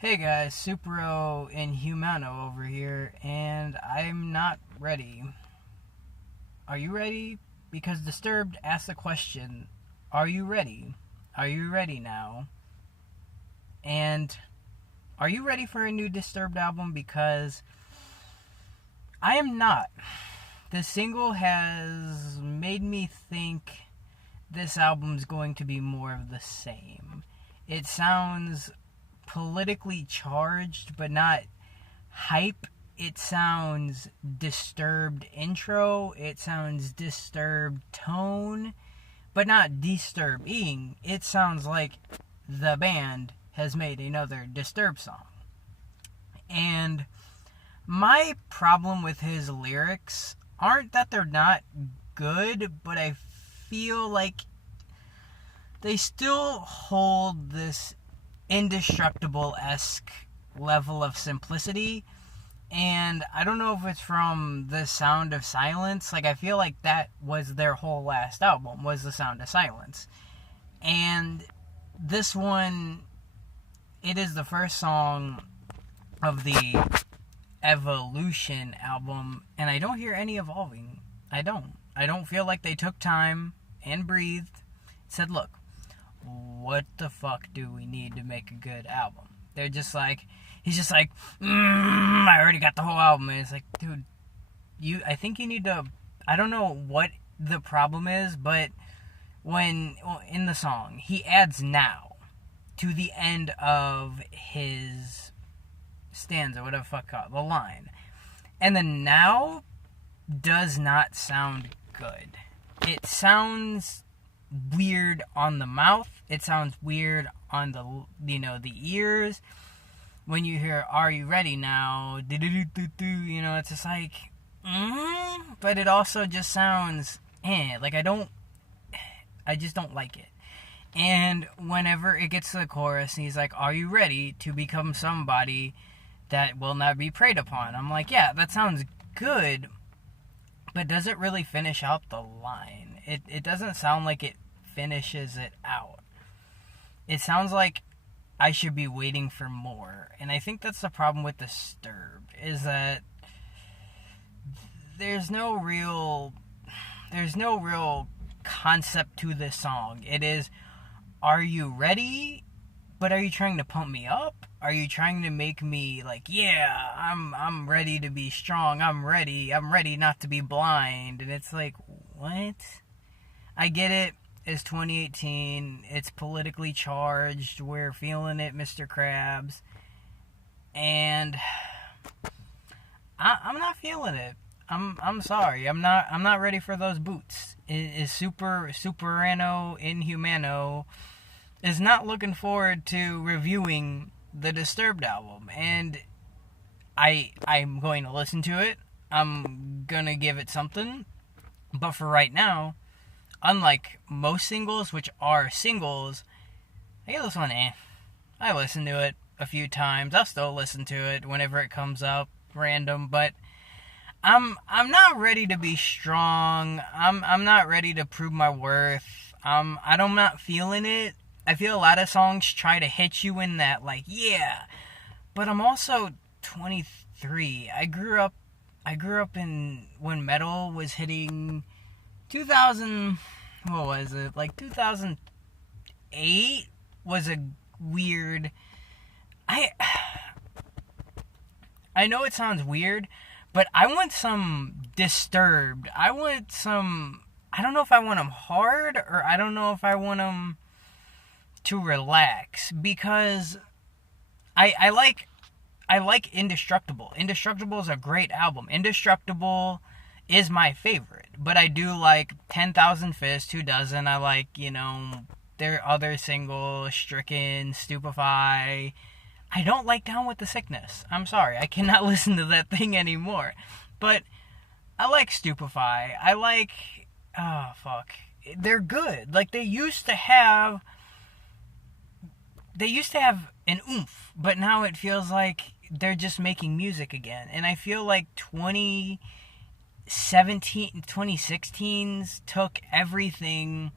Hey guys, Supero and Humano over here, and I'm not ready. Are you ready? Because Disturbed asked the question, are you ready? Are you ready now? And are you ready for a new Disturbed album? Because I am not. The single has made me think this album's going to be more of the same. It sounds politically charged, but not hype. It sounds disturbed intro. It sounds disturbed tone, but not disturbing. It sounds like the band has made another Disturbed song. And my problem with his lyrics aren't that they're not good, but I feel like they still hold this indestructible-esque level of simplicity. And I don't know if it's from The Sound of Silence. Like, I feel like that was their whole last album, was The Sound of Silence. And this one, it is the first song of the Evolution album, and I don't hear any evolving. I don't feel like they took time and breathed, said, look, what the fuck do we need to make a good album? They're just like, he's just like, I already got the whole album. And it's like, dude, I think you need to, I don't know what the problem is, but in the song, he adds now to the end of his stanza, whatever the fuck called, the line. And the now does not sound good. It sounds weird on the mouth. It sounds weird on the ears. When you hear "Are you ready now?" It's just like, but it also just sounds like I just don't like it. And whenever it gets to the chorus, and he's like, "Are you ready to become somebody that will not be preyed upon?" I'm like, yeah, that sounds good, but does it really finish out the line? It doesn't sound like it finishes it out. It sounds like I should be waiting for more. And I think that's the problem with Disturbed, is that there's no real concept to this song. It is, are you ready? But are you trying to pump me up? Are you trying to make me like, yeah, I'm ready to be strong. I'm ready not to be blind. And it's like, what? I get it. It's 2018. It's politically charged. We're feeling it, Mr. Krabs. And I'm not feeling it. I'm sorry. I'm not ready for those boots. Is Superano Inhumano is not looking forward to reviewing the Disturbed album, and I'm going to listen to it. I'm gonna give it something, but for right now, unlike most singles, which are singles, I give this one I listened to it a few times. I'll still listen to it whenever it comes up, random, but I'm not ready to be strong. I'm not ready to prove my worth. I'm not feeling it. I feel a lot of songs try to hit you in that, like, yeah. But I'm also 23. I grew up in when metal was hitting 2000. What was it? Like 2008 was a weird. I know it sounds weird, but I want some Disturbed. I want some. I don't know if I want them hard, or I don't know if I want them to relax, because I like Indestructible. Indestructible is a great album. Indestructible is my favorite, but I do like 10,000 Fists, Who Doesn't? I like, their other singles, Stricken, Stupefy. I don't like Down with the Sickness. I'm sorry, I cannot listen to that thing anymore. But I like Stupefy. I like, oh fuck, they're good. Like, they used to have an oomph, but now it feels like they're just making music again. And I feel like 2016's took everything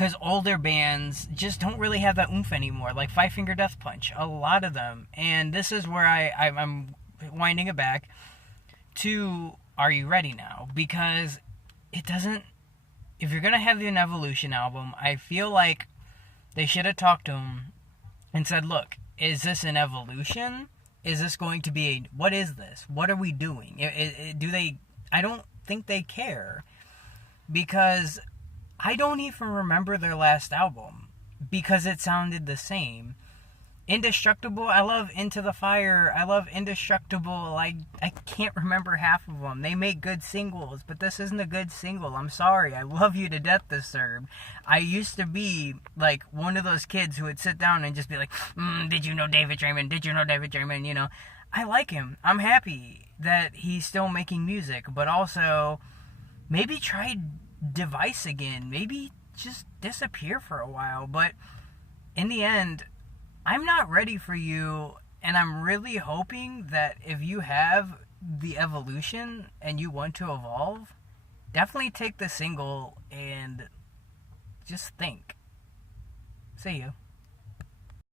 because older bands just don't really have that oomph anymore, like Five Finger Death Punch, a lot of them. And this is where I'm winding it back to Are You Ready Now? Because it doesn't, if you're going to have an Evolution album, I feel like they should have talked to him and said, look, is this an evolution? Is this going to be what is this? What are we doing? I don't think they care, because I don't even remember their last album because it sounded the same. Indestructible, I love Into the Fire, I love Indestructible, I can't remember half of them. They make good singles, but this isn't a good single. I'm sorry, I love you to death, Disturbed. I used to be like one of those kids who would sit down and just be like, did you know David Draymond? Did you know David Draymond? You know, I like him. I'm happy that he's still making music, but also maybe try Device again. Maybe just disappear for a while. But in the end, I'm not ready for you, and I'm really hoping that if you have the evolution and you want to evolve, definitely take the single and just think. See you.